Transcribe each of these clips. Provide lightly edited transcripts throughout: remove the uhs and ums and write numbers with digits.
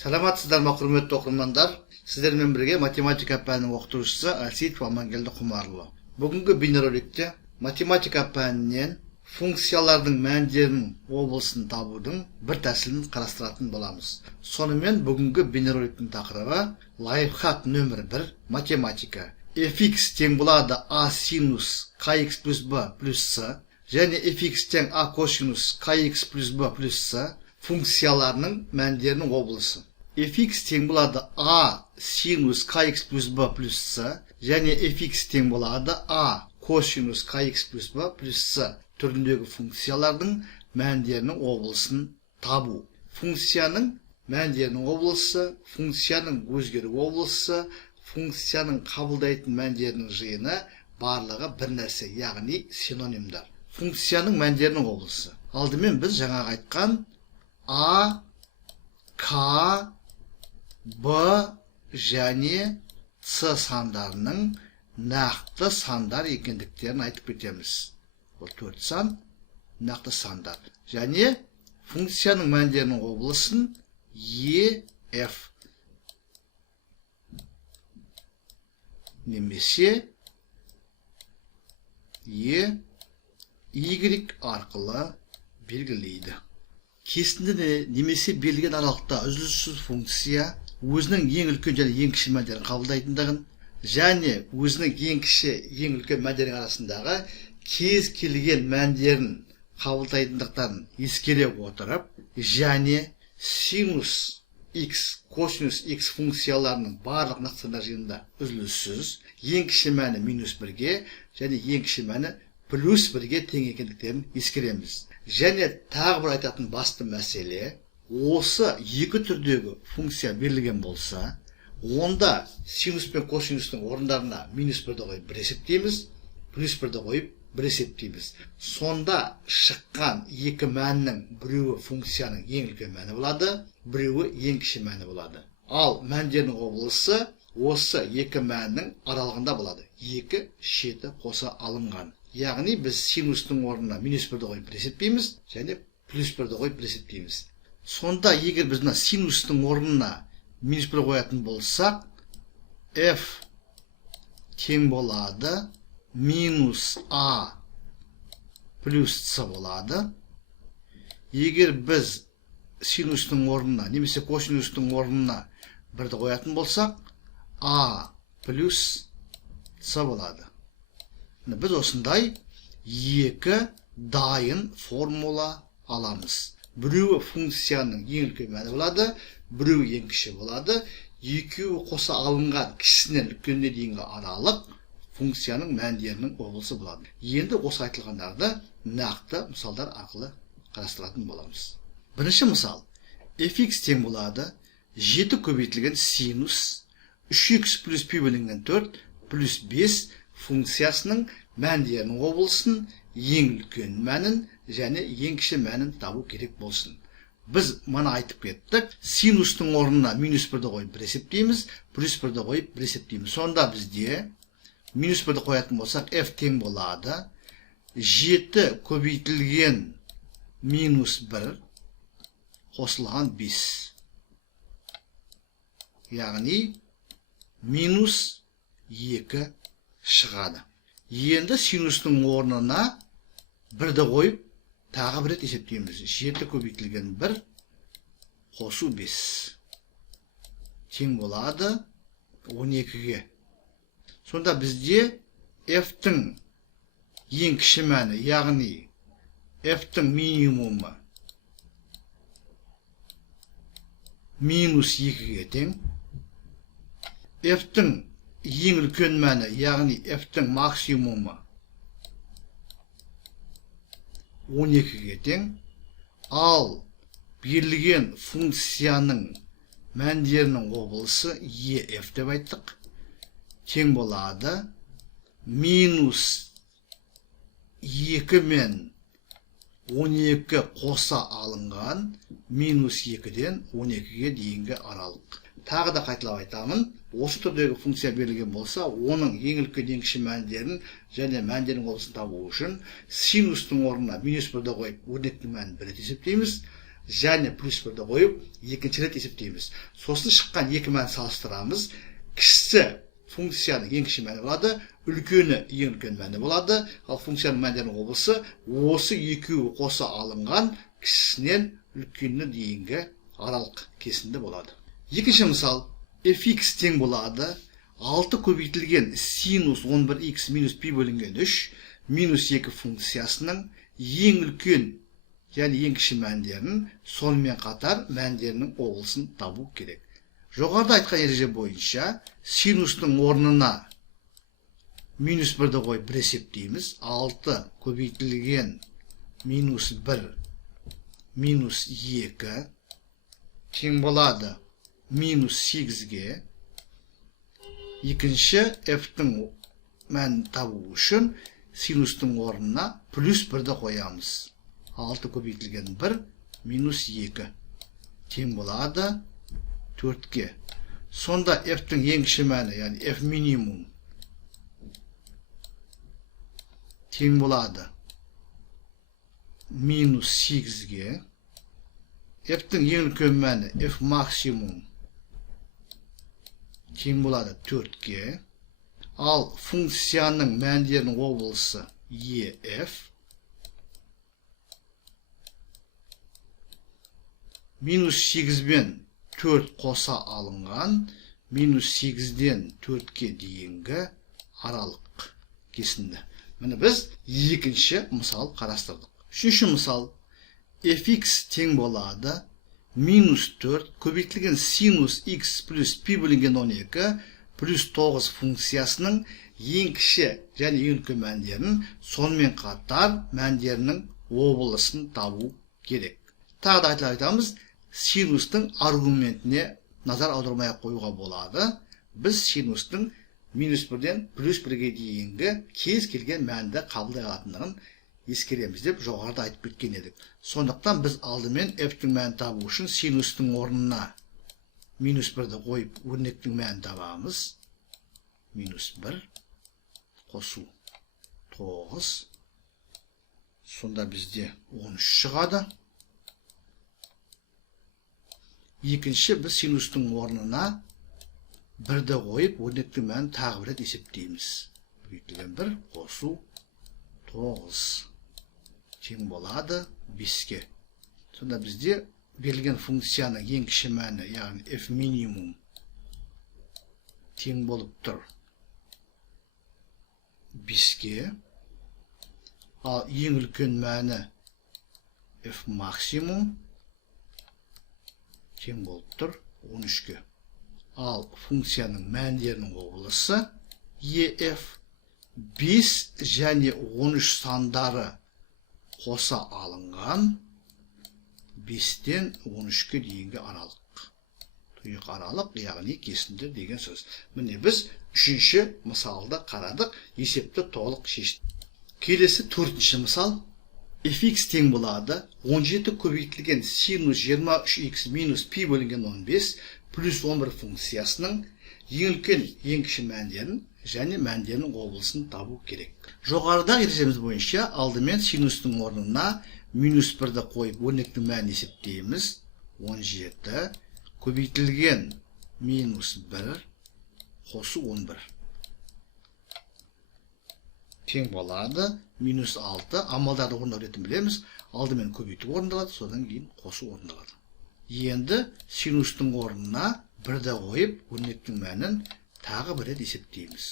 Саламатсыздар ма, құрметті оқырмандар? Сіздермен бірге математика пәнінің оқытушысы Әлсейітов Амангелді Құмарұлы. Бүгінгі бейнероликте математика пәнінен функциялардың мәндерінің облысын табудың бір тәсілін қарастыратын боламыз. Сонымен бүгінгі бейнероликтің тақырыбы лайфхак нөмір 1 математика. fx тең болады a синус kx плюс b плюс c және fx тең a косинус kx плюс b плюс c функцияларының мәндерінің облысы. fx тең болады a синус kx плюс b плюс c және fx тең болады a косинус kx плюс b плюс c түріндегі функциялардың мәндерінің облысын табу. Функцияның мәндерінің облысы, функцияның өзгеру облысы, функцияның қабылдайтын мәндерінің жиыны барлығы бір нәрсе, яғни синонимдар. Функцияның мәндерінің облысы. Алдымен біз жаңағы айтқан a, k, b және c сандарының нақты сандар екендіктерін айтып кетеміз. Бұл 4 сан нақты сандар. Және функцияның мәндерінің облысын ef немесе y арқылы белгілейді. Кесіндіде немесе берілген аралықта үзіліссіз функция өзінің ең үлкен және ең кіші мәндерін қабылдайтындығын және өзінің ең кіші, ең үлкен мәндерінің арасындағы кез келген мәндерін қабылдайтындықтарын ескере отырып, және синус x, косинус x функцияларының барлық нақты сандар жиынында үзіліссіз, ең кіші мәні минус 1-ге және ең кіші мәні плюс 1-ге тең екендіктерін ескереміз. Және тағы бір айтатын басты мәселе, осы екі түрдегі функция берілген болса, онда синус пен косинустың орындарына минус 1-ді қойып бір есептейміз, плюс 1-ді қойып бір есептейміз. Сонда шыққан екі мәннің біреуі функцияның ең үлкен мәні болады, біреуі ең кіші мәні болады. Ал мәндерінің облысы осы екі мәннің аралығында болады. Екі шеті қоса алынған. Яғни біз синустың орнына минус 1-ді қойып бір есептейміз, және плюс 1-ді қойып бір есептейміз. Сонда егер біз синустың орнына минус 1 қоятын болсақ, f тең болады минус a плюс c болады. Егер біз синустың орнына немесе косинустың орнына 1-ді қоятын болсақ, a плюс c болады. Біз осындай екі дайын формула аламыз. Біреуі функцияның ең үлкен мәні болады, біреуі ең кіші болады. Екеуі қоса алынған кішісінен үлкеніне дейінгі аралық функцияның мәндерінің облысы болады. Енді осы айтылғандарды нақты мысалдар арқылы қарастыратын боламыз. Бірінші мысал. fx тең болады 7 көбейтілген синус 3x плюс π бөлінген 4 плюс 5 функциясының мәндерінің облысын, ең үлкен мәнін және ең кіші мәнін табу керек болсын. Біз мұны айтып кеттік. Синустың орнына минус 1-ді қойып бір есептейміз, плюс 1-ді қойып бір есептейміз. Сонда бізде минус 1-ді қоятын болсақ, f тең болады 7 көбейтілген минус 1 қосылған 5. Яғни минус 2 шығады. Енді синустың орнына 1-ді қойып, тағы бір рет есептейміз. 7 көбейтілген 1 қосу 5 тең болады 12-ге. Сонда бізде f-тің ең кіші мәні, яғни f-тің минимумы минус 2-ге тең. f-тің ең үлкен мәні, яғни f-тің максимумы 12-ге тең. Ал берілген функцияның мәндерінің облысы ef деп айттық. Тең болады минус 2 мен 12 қоса алынған минус 2-ден 12-ге дейінгі аралық. Тағы да қайталап айтамын, осы түрдегі функция берілген болса, оның ең үлкен ең кіші мәндерін және мәндерінің облысын табу үшін синустың орнына минус 1-ді қойып, өрнектің мәнін 1 есептейміз. және плюс 1-ді қойып, екінші рет есептейміз. Сосын шыққан екі мән салыстырамыз. Кішісі функцияның ең кіші мәні болады, үлкені ең үлкен мәні болады. Ал функцияның мәндерінің облысы осы екеуі қоса алынған кішісінен үлкеніне дейінгі аралық кесінді болады. Екінші мысал, fx тең болады 6 көбейтілген синус 11x минус пи бөлінген 3 минус 2 функциясының ең үлкен және ең кіші мәндерін, сонымен қатар мәндерінің облысын табу керек. Жоғарыда айтқан ереже бойынша синустың орнына минус 1-ді қойып бір есептейміз. 6 көбейтілген минус 1 минус 2 тең болады минус 8-ге. Екінші f-тің мәнін табу үшін синустың орнына плюс 1-ді қоямыз. 6 көбейтілген 1 минус 2 тең болады 4-ге. Сонда f-тің ең кіші мәні, яғни f минимум тең болады минус 8-ге. F-тің ең үлкен мәні f максимум тең болады 4-ге. Ал функцияның мәндерінің облысы ef минус 8-бен 4 қоса алынған минус 8-ден 4-ке дейінгі аралық кесінді. Міне біз екінші мысал қарастырдық. Үшінші мысал, fx тең болады минус 4 көбейтілген синус x плюс пи бөлінген 12 плюс 9 функциясының ең кіші және ең үлкен мәндерін, сонымен қатар мәндерінің облысын табу керек. Тағы да айтамыз, синустың аргументіне назар аудармай қоюға болады. Біз синустың минус 1-ден плюс 1-ге дейінгі кез келген мәнді қабылдай алатындығын ескереміз деп жоғарыда айтып кеткен едік. Сондықтан біз алдымен f-тің мәнін табу үшін синустың орнына минус 1-ді қойып өрнектің мәнін табамыз. Минус 1 қосу 9. Сонда бізде 13 шығады. Екінші, біз синустың орнына 1-ді қойып өрнектің мәнін тағы бір рет есептейміз. Көбейтілген 1 қосу 9 тең болады 5-ге. Сонда бізде берілген функцияның ең кіші мәні, яғни f минимум тең болып тұр 5-ге. Ал ең үлкен мәні f максимум тең болып тұр 13-ге. Ал функцияның мәндерінің облысы ef 5 және 13 сандары қоса алынған 5-тен 13-ке дейінгі аралық. Тұйық аралық, яғни кесінді деген сөз. Міне біз үшінші мысалды қарадық, есепті толық шештік. Келесі төртінші мысал. fx тең болады 17 көбейтілген синус 23x минус пи бөлінген 15 плюс 11 функциясының ең үлкен ең кіші мәндерін және мәндерінің облысын табу керек. Жоғарыда ережеміз бойынша алдымен синустың орнына минус 1-ді қойып өрнектің мәнін есептейміз. 17 көбейтілген минус 1 қосу 11 тең болады минус 6. Амалдарды орындау ретін білеміз. Алдымен көбейту орындалады, содан кейін қосу орындалады. Енді синустың орнына 1-ді қойып өрнектің мәнін тағы бір рет есептейміз.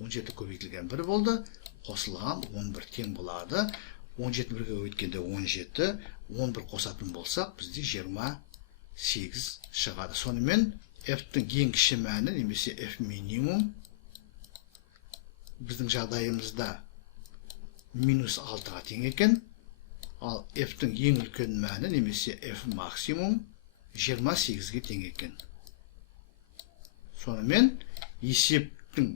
17 көбейтілген 1 болды, қосылған 11 тең болады. 17 1-ге өткенде 17, 11 қосатын болсақ, бізде 28 шығады. Сонымен f-тің ең кіші мәні, немесе f минимум, біздің жағдайымызда минус 6-ға тең екен. Ал f-тің ең үлкен мәні, немесе f максимум, 28-ге тең екен. Сонымен есептің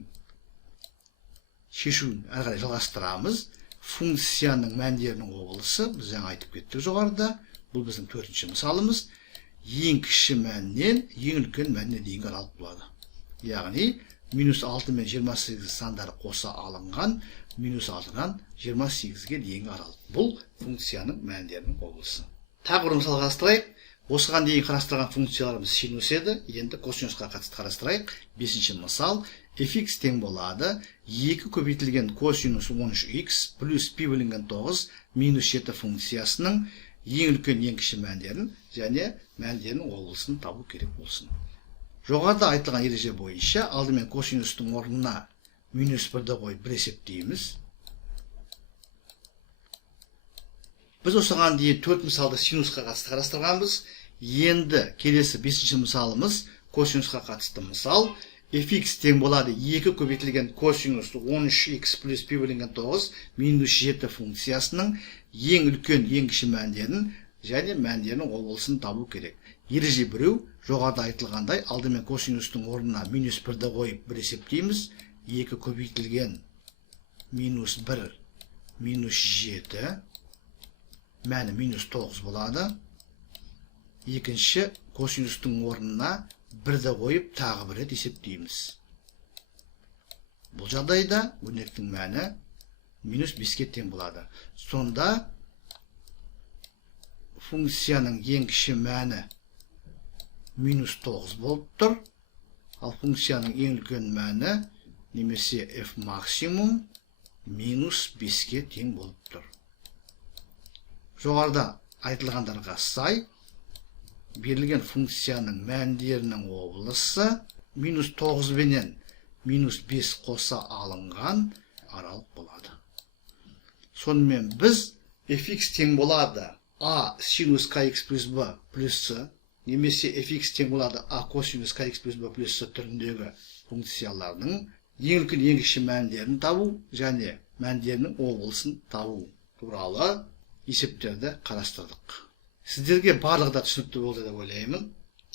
шешуін әрі жалғастырамыз. Функцияның мәндерінің облысы, біз жаңа айтып кеттік жоғарыда. Бұл біздің төртінші мысалымыз. Ең кіші мәннен ең үлкен мәніне дейінгі аралық болады. Яғни минус 6 мен 28 сандары қоса алынған минус 6-дан 28-ге дейінгі аралық. Бұл функцияның мәндерінің облысы. Тағы бір мысал қарастырайық. Осыған дейін қарастырған функцияларымыз синус еді. Енді косинусқа қатысты қарастырайық. 5-ші мысал. fx тең болады 2 көбейтілген косинус 13x плюс пи бөлінген 9 минус 7 функциясының ең үлкен ең кіші мәндерін және мәндерінің облысын табу керек болсын. Жоғарыда айтылған ереже бойынша алдымен косинустың орнына минус 1-ді қойып бір есептейміз. Біз осыған дейін 4 мысалды синусқа қатысты қарастырғанбыз. Енді келесі 5-ші мысалымыз косинусқа қатысты мысал. fx тең болады 2 көбейтілген косинус 13x плюс пи бөлінген 9 минус 7 функциясының ең үлкен ең кіші мәндерін және мәндерінің облысын табу керек. Ереже біреу, жоғарыда айтылғандай, алдымен косинустың орнына минус 1-ді қойып бір есептейміз. 2 көбейтілген минус 1 минус 7 мәні минус 9 болады. Екінші косинустың орнына 1-ді қойып тағы бір рет есептейміз. Бұл жағдайда өрнектің мәні минус 5-ке тең болады. Сонда функцияның ең кіші мәні минус 9 болып тұр. Ал функцияның ең үлкен мәні немесе f максимум минус 5-ке тең болып тұр. Жоғарыда айтылғандарға сай, берілген функцияның мәндерінің облысы минус 9 бенен минус 5 қоса алынған аралық болады. Сонымен біз fx тең болады a синус kx плюс b плюс c немесе fx тең болады a косинус kx плюс b плюс c түріндегі функциялардың ең үлкен ең кіші мәндерін табу және мәндерінің облысын табу туралы есептерді қарастырдық. Сіздерге барлығы да түсінікті болды деп ойлаймын.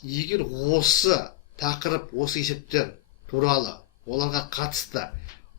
Егер осы тақырып, осы есептер туралы оларға қатысты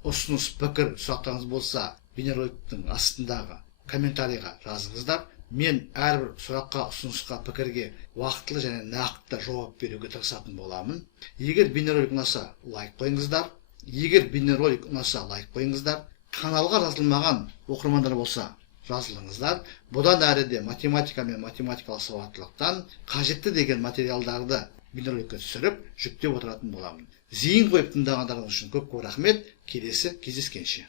ұсыныс, пікір, сұрақтарыңыз болса, бейнероликтің астындағы комментарийға жазыңыздар. Мен әрбір сұраққа, ұсынысқа, пікірге уақытлы және нақты жауап беруге тырысатын боламын. Егер бейнеролик ұнаса, лайк қойыңыздар. Егер бейнеролик ұнаса, лайк қойыңыздар. Каналға жазылмаған оқырмандар болса, жазылыңыздар. Бұдан әрі де математика мен математикалық сауаттылықтан қажетті деген материалдарды бейнероликке түсіріп, жүктеп отыратын боламын. Зейін қойып тыңдағандарыңыз үшін көп рахмет. Келесі кездескенше.